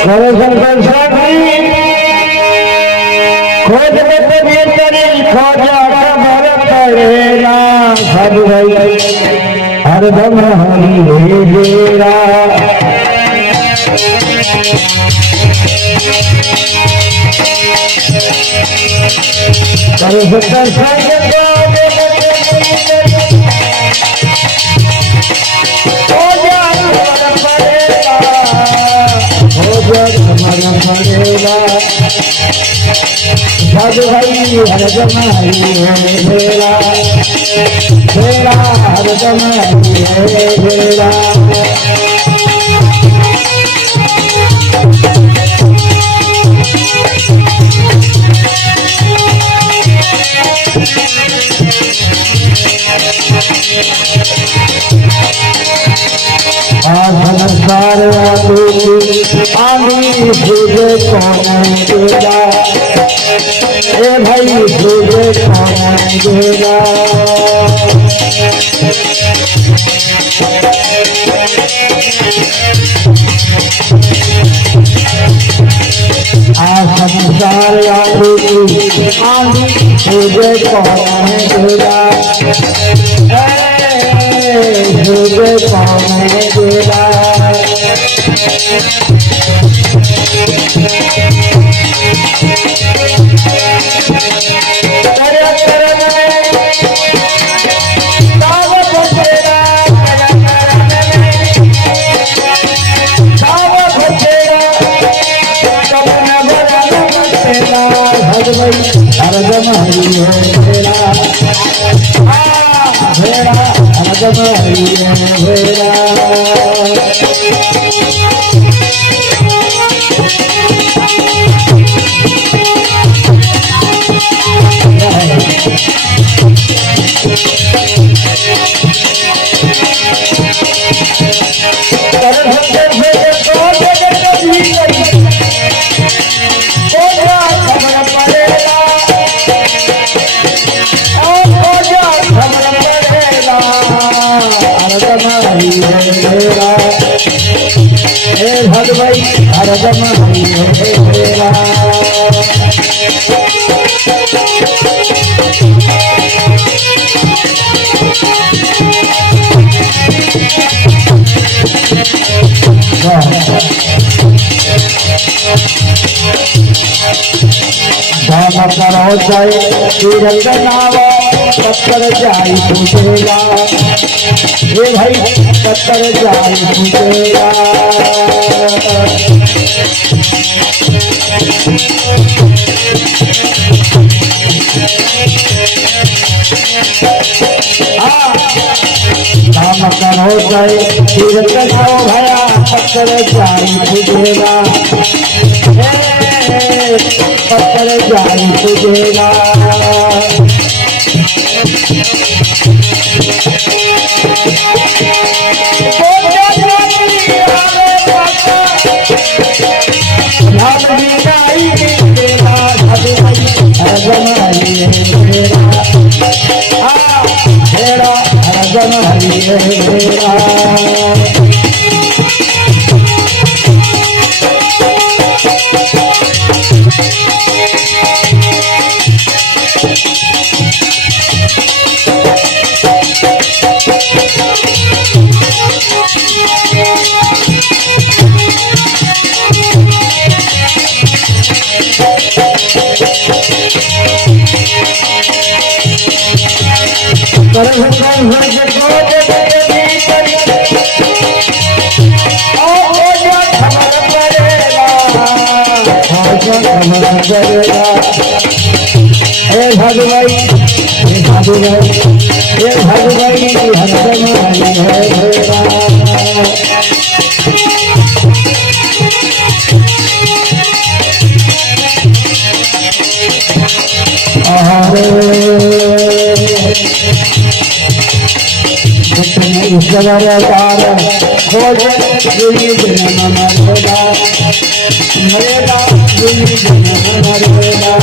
करे शंकर साथी खोज मत भीतरी खोजा खबर पड़ेगा साधु भाई हरदम हरि रे तेरा करे शंकर साथी साधु भाई हरदम हरि है तेरा तेरा हरदम हरि है तेरा नमस्कार आंधी तुझे कौन देगा ए भाई तुझे कौन देगा संसार आंधी तुझे कौन देगा तुझे कौन देगा हरदम हरि है तेरा तेरा हरदम हरि है तेरा भगवाई हरदम हरि है तेरा करो जाए रंग नावा पत्थर जाई पूछेगा ये भाई पत्थर जाई पूछेगा काम करो जाए रंग नावा भया पत्थर जाई पूछेगा पत्थर जाई तुझेगा हरदम हरि है भगवाई हरदम हरि है तेरा ईश्वर खोज जन्म मरेगा मरेगा जन्म मरेगा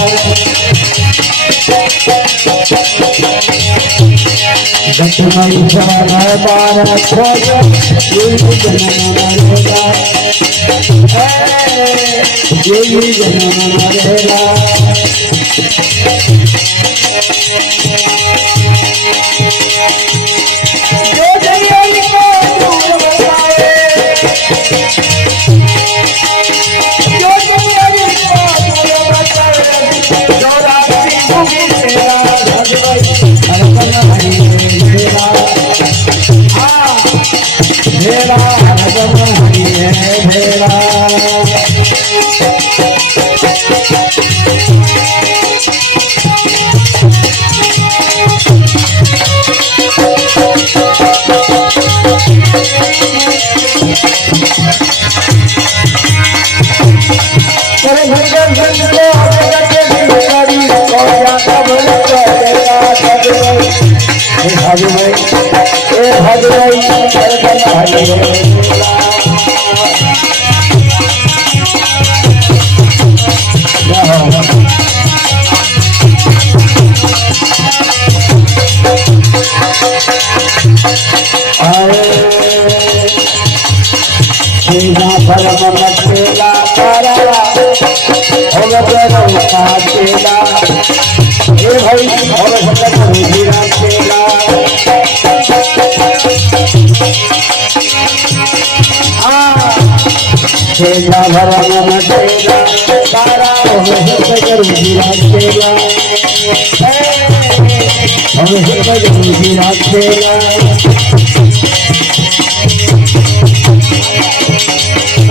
दक्षिण ईश्वर बार खोज जन्म मरेगा देवी जन्म रहेगा जो जयन को दूर बताए जो जयन को दूर बताए जो रात्रि भूमि तेरा भगवई हरपन हरि तेरा भेड़ा हरपन हरि है भेड़ा परमला तारा होगा तेरा काटेला ये भाई और भगत रुधिरा तेला तेला भरम तेला तारा होगा भगत रुधिरा तेला होगा भगत रुधिरा तेला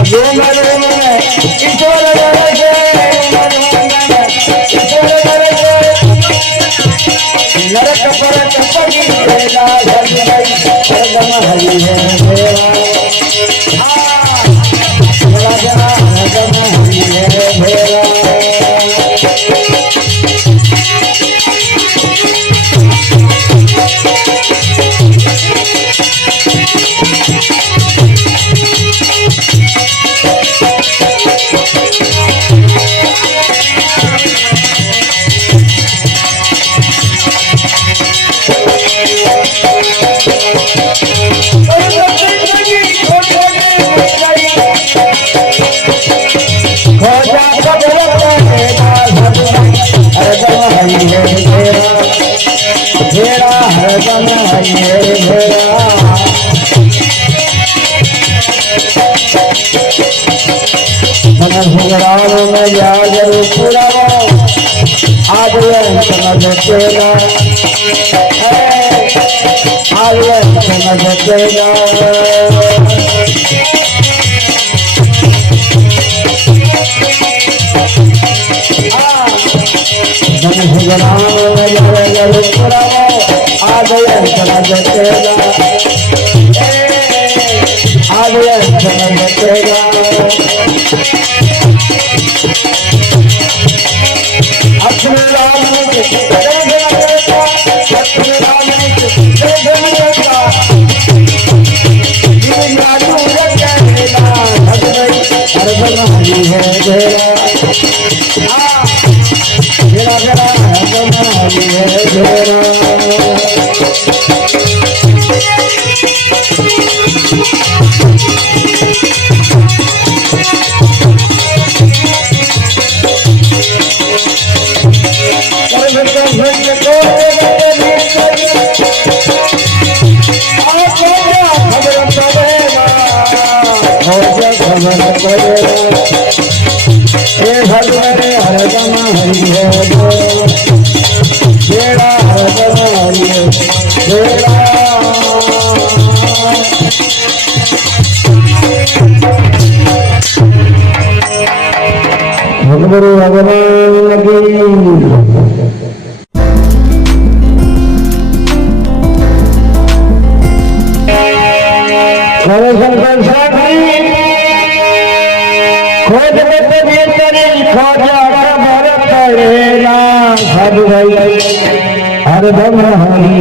जो मरे ईश्वर नरक पर चपड़ी तेरा हरि हरदम हरि है भेड़ा हरदम हरि है भेड़ा भेड़ा हरदम हरि भेड़ा मन भगवान में जागर पूरा आज समझ तेरा आज समझ तेरा गुरु भगवान की खोज में खोजा खबर पड़ेगा सब हरदम हरि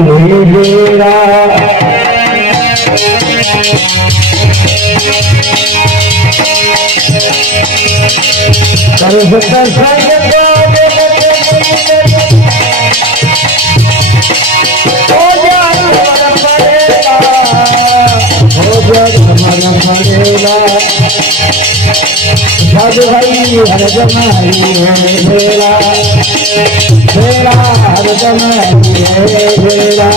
बेरा समर पड़ेगा साधु भाई हरदम हरि है भेला भेला हरदम हरि है भेला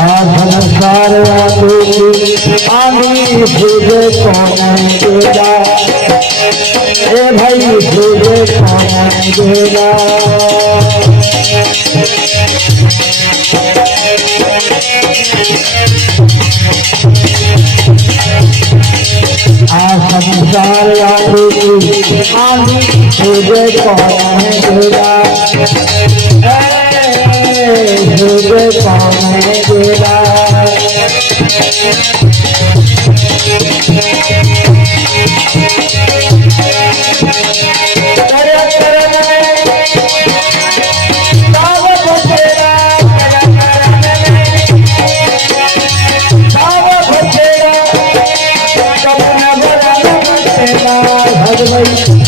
नमस्कार आंधी तुझे कौन देगा ए भाई तुझे कौन देगा संसार आंधी तुझे कौन देगा तुझे कौन देगा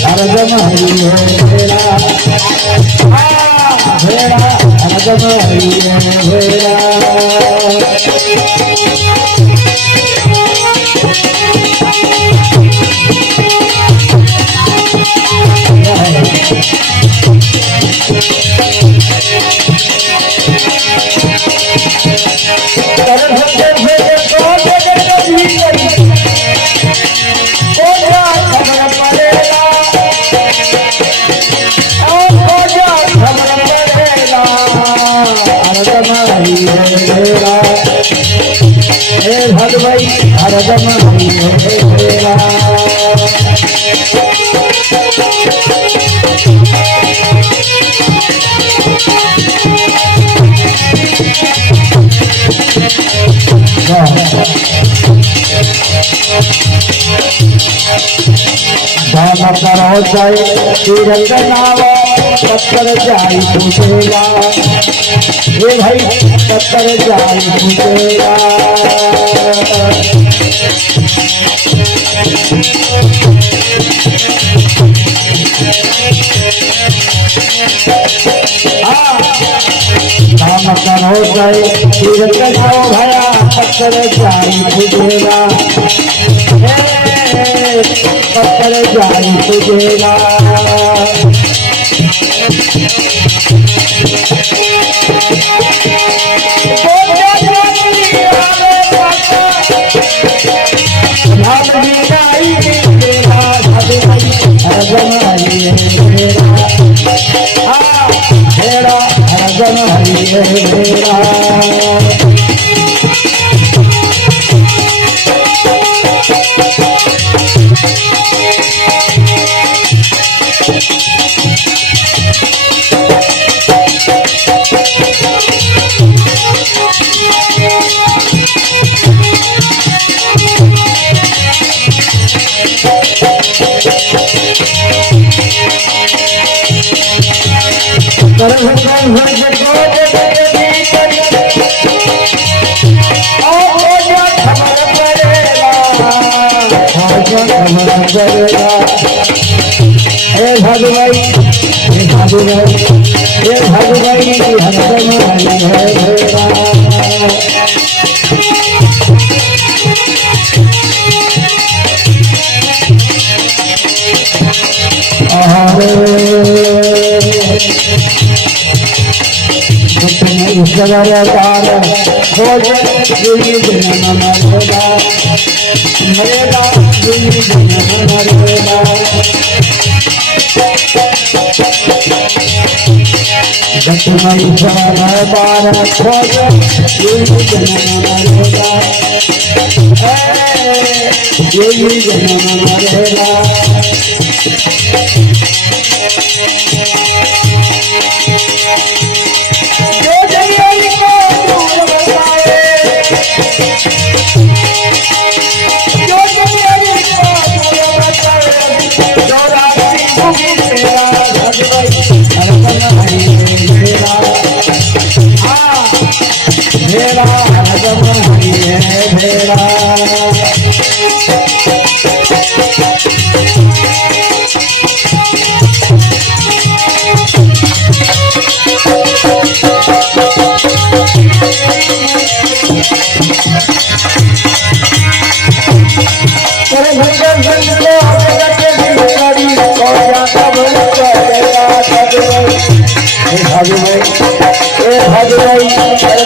हरदम हरि है भेला भेला हरदम हरि है भेला भगवई हरदम हरि है भेला दान करो जाए तीरथ नाव पत्थर जाई पूछेगा ये भाई पत्थर जाई पूछेगा दान करो जाए तीरथ नाव भया पत्थर जाई पूछेगा पत्थर जाई पूछेगा हरदम हरि है भेला हरदम हरि है भेला भगवाई हरदम हरि है भेला ईश्वरदान भोजन जन्म मरेगा मरेगा जन्म मरेगा ईश्वरदान भोजन जन्म मरेगा जन्म मरेगा भेला हरदम हरि है भेला भाई हरि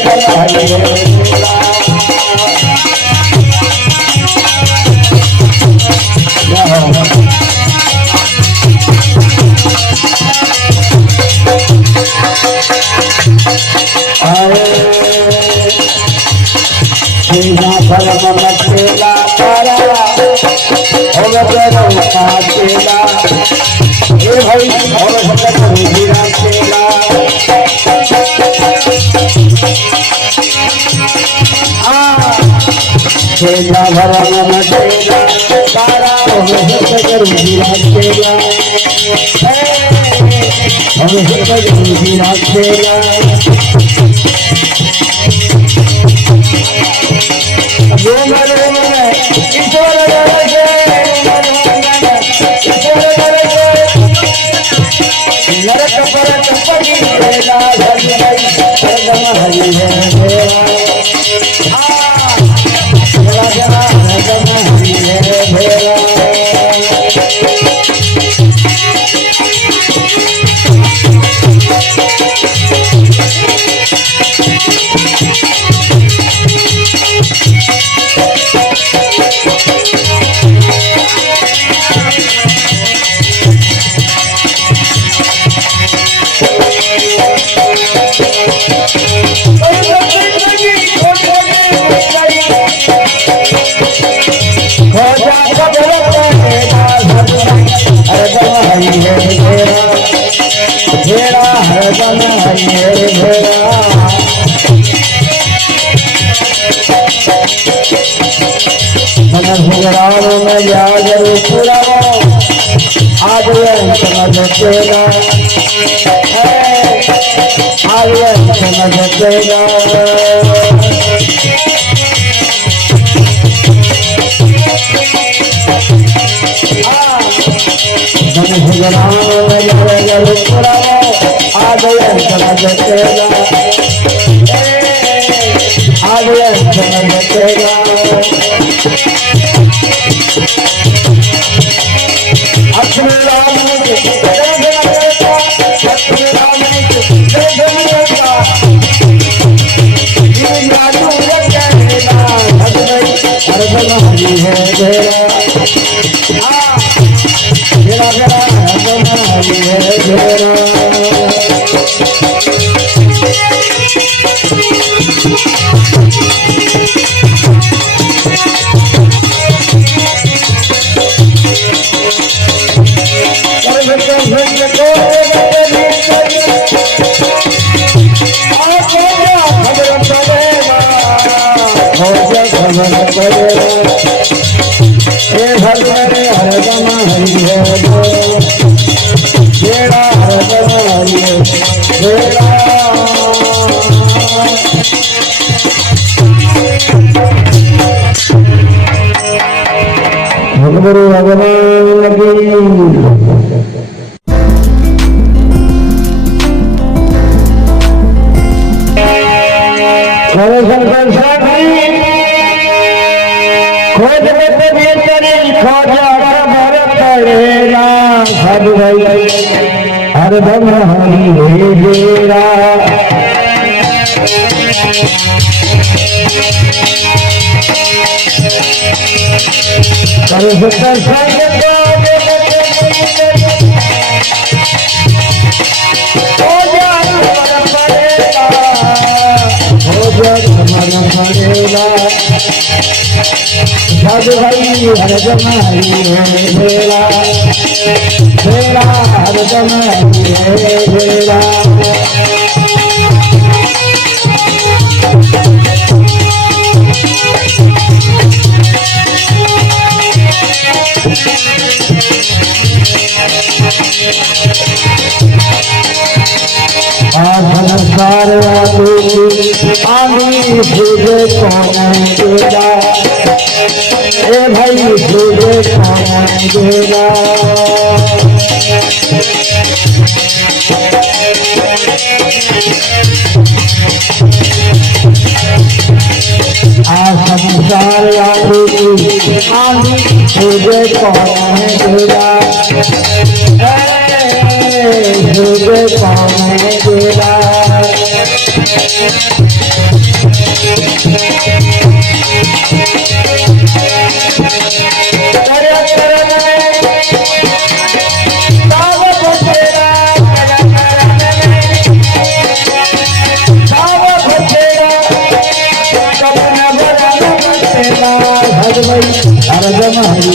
हरदम हरि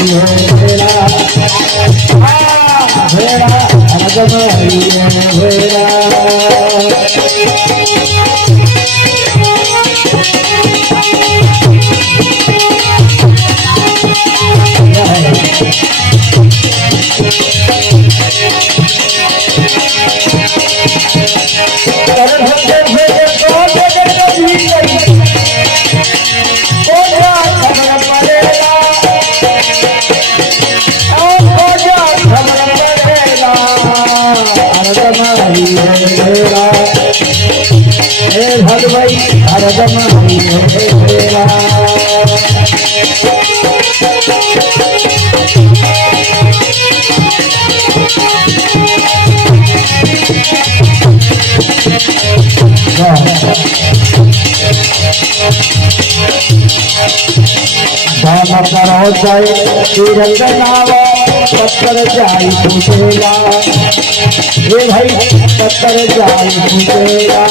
भेरा भेरा हरदम हरि भेरा भगवई हरदम हरि भेरा दाम करो जय तीरथ नाव पत्थर जाई पूछेगा हे भाई पत्थर जाई पूछेगा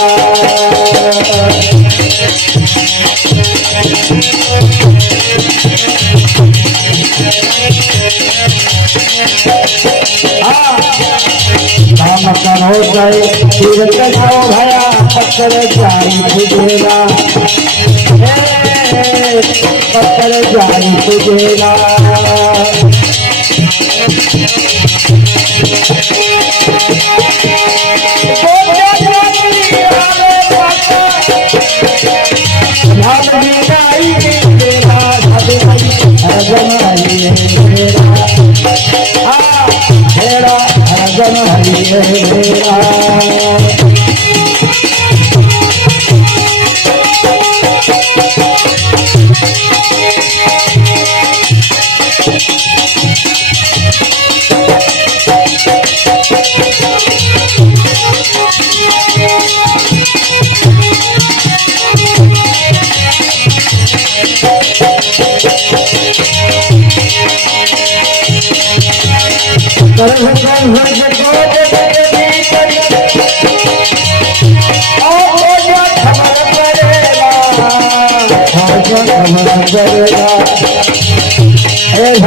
दाम करो जय तीरथ नाव भया पत्थर जाई पूछेगा पत्थर जाई तुझेगा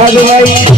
भगवाई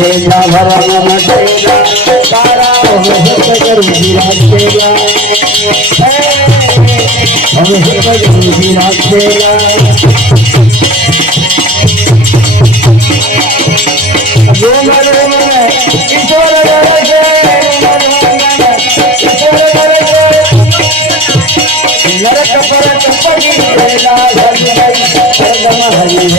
तेजा भरम तेजा तारा भक्त करू विराजेला भक्त करू विराजेला ईश्वर नरक परत पडीला हरदम हरि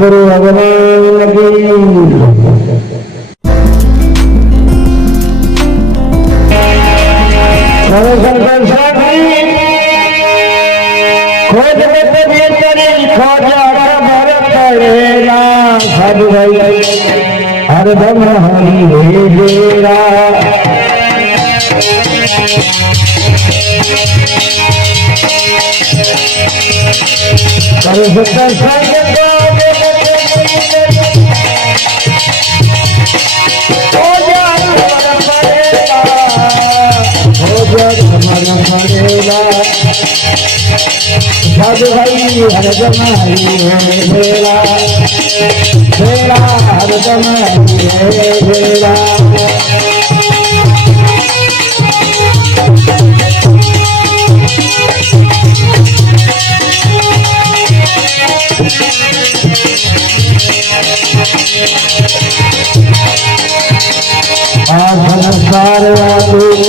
गुरु भगवान खोज हरदम हरि हेरा साधु भाई हरदम हरि हेरा हेरा हरदम हरि हेरा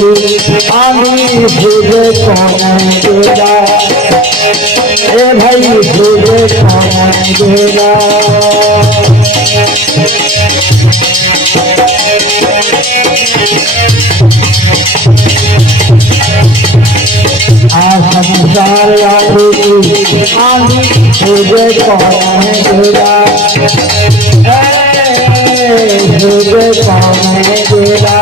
आंधी भूजे कौन देगा ए भाई भूजे कौन देगा संसार आंधी भूजे कौन देगा भूजे कौन देगा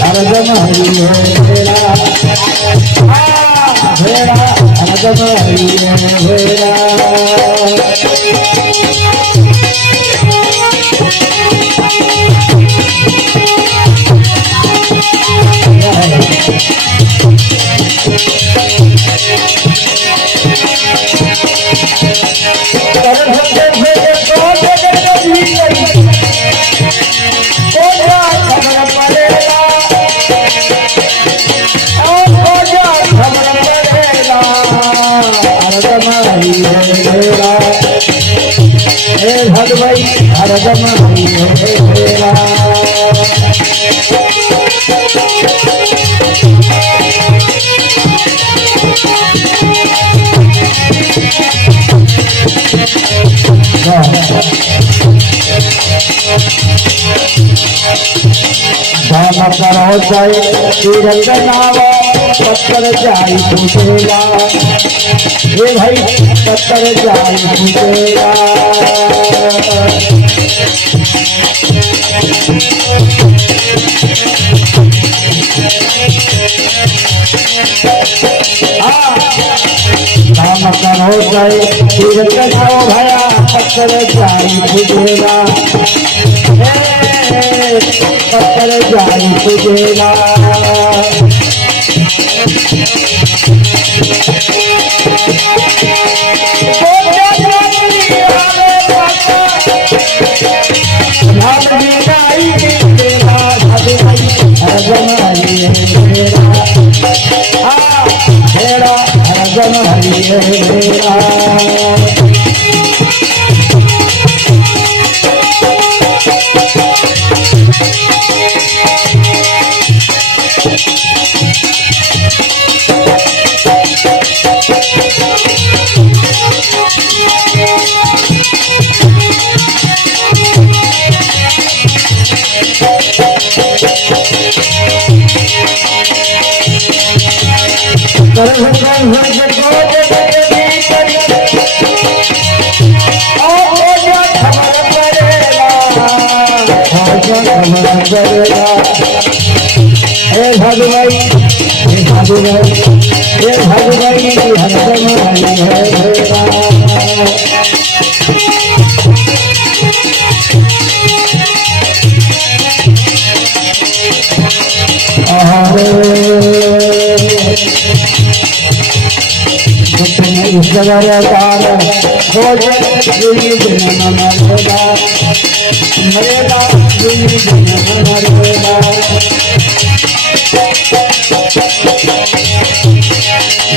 हरदम हरि हेरा हरदम हरि हेरा हे भगवई हरदम हरि हे दान करो जय श्रीरंग नाम पत्थर जाई पूजेगा हे भाई पत्थर जाई पूजेगा दान करो जय श्रीरंग नाम भया पत्थर जाई पूजेगा पत्थर जाई पूजेगा हे भगवई हे भगवई हे भगवई हरदम हरि हे ईश्वर काल मरेगा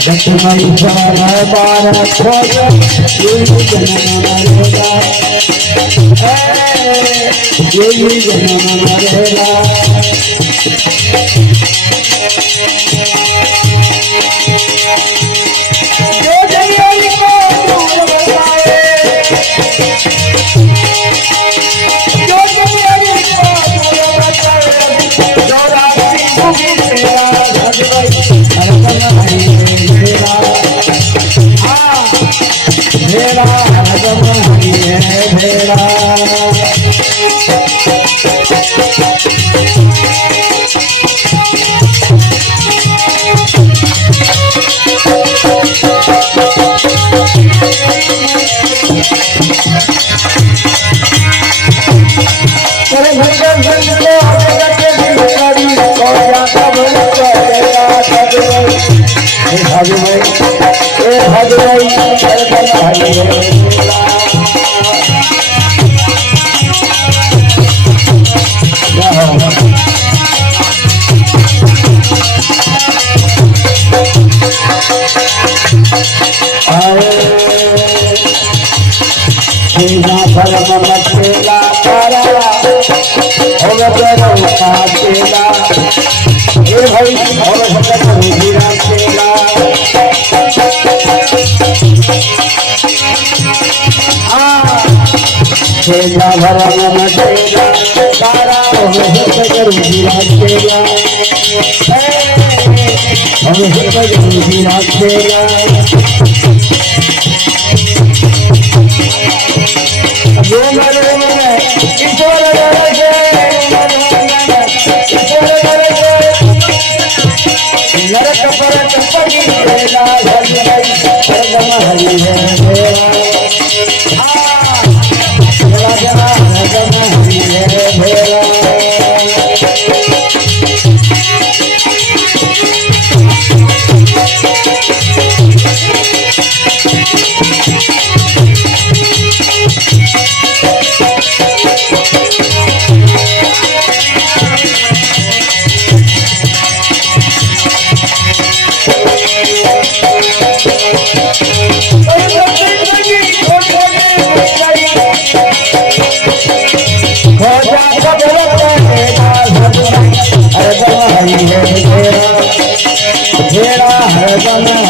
दक्षिण बार खोज यही जन्म मरेगा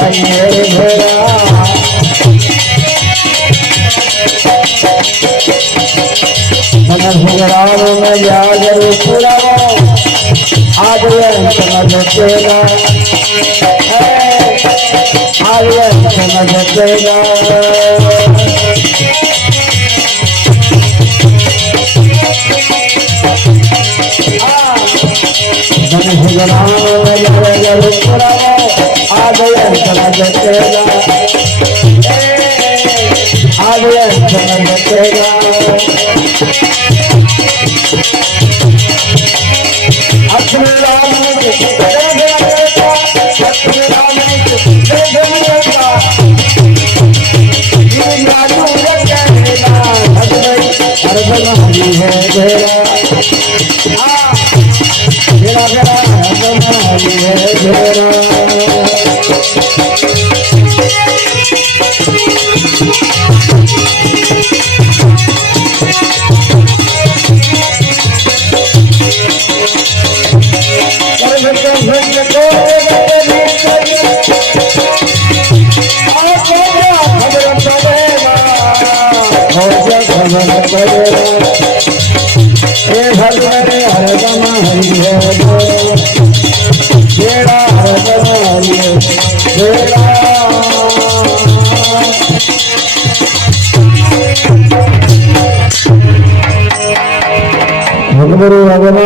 जाइए भेड़ा मन भगवान में जागर पूरा आज समझ तेरा आज समझ तेरा गुरु भगवान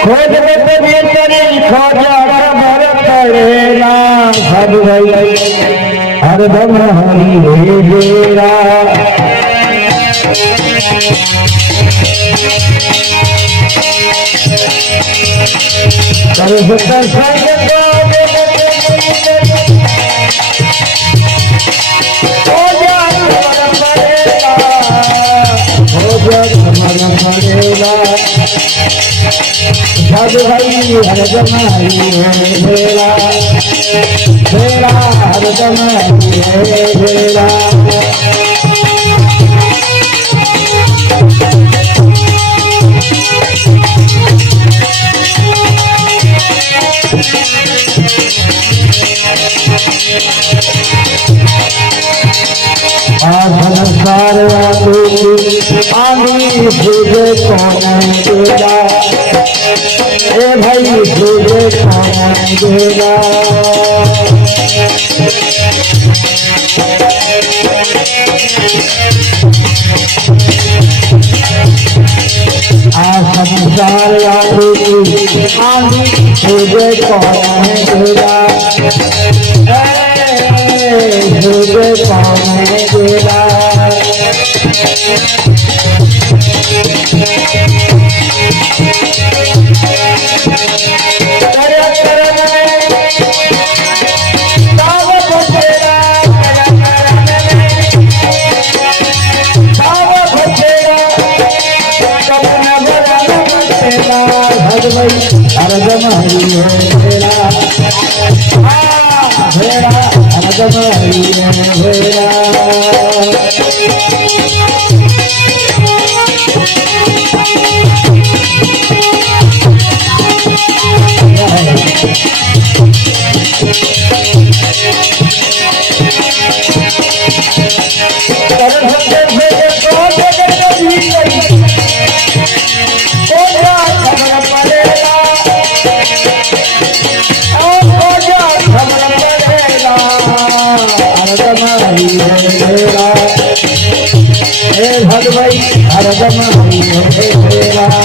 खोज खोजा खबर पड़ेगा सब हरदम हरी बेरा साधु भाई हरदम हरी भेड़ा भेड़ा हरदम हरी भेड़ा संसार आंधी तुझे कौन देगा ए भाई तुझे कौन देगा संसार आंधी तुझे कौन देगा तुझे कौन देगा हरदम हरी भेड़ा भेड़ा हरदम हरी भेड़ा भगवाई हरदम हरी भेड़ा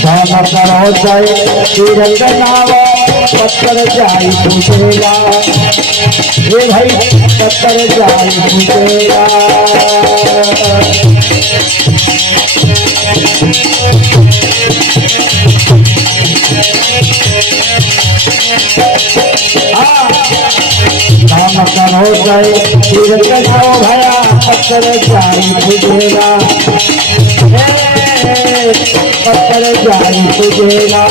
दाना करो जाए तीरंग नावा पत्थर जाई पूछेगा ये भाई पत्थर जाई पूछेगा दाना करो जाए तीरंग नावा भया पत्थर जाई तुझेला पत्थर जाई तुझेला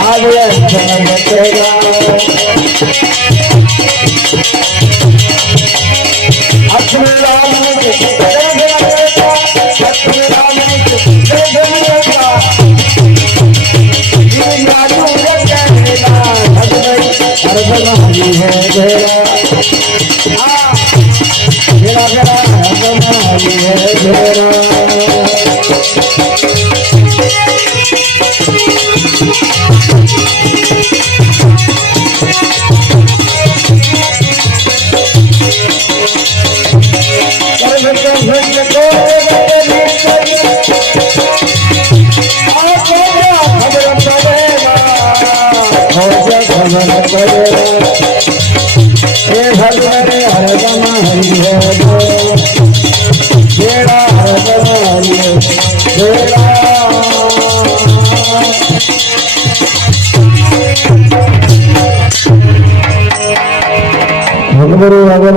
Adrian, तेरा अपने राम ने अपने राम ने हरी है तेरा मेरा हरी है तेरा भगवान